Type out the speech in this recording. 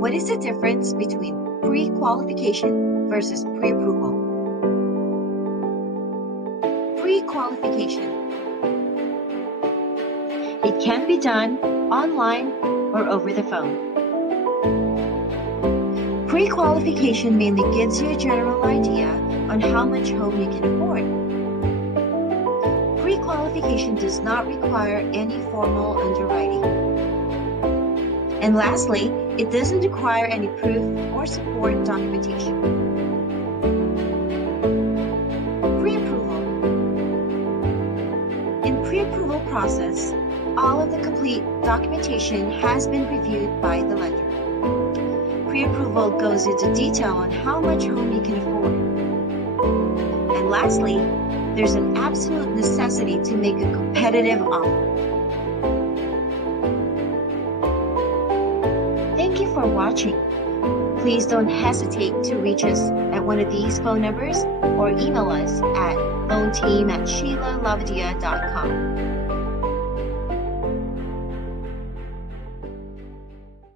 What is the difference between pre-qualification versus pre-approval? Pre-qualification. It can be done online or over the phone. Pre-qualification mainly gives you a general idea on how much home you can afford. Pre-qualification does not require any formal underwriting. And lastly, it doesn't require any proof or support documentation. Pre-approval. In pre-approval process, all of the complete documentation has been reviewed by the lender. Pre-approval goes into detail on how much home you can afford. And lastly, there's an absolute necessity to make a competitive offer. Thank you for watching. Please don't hesitate to reach us at one of these phone numbers or email us at loanteam@sheilla.lavadiya.com.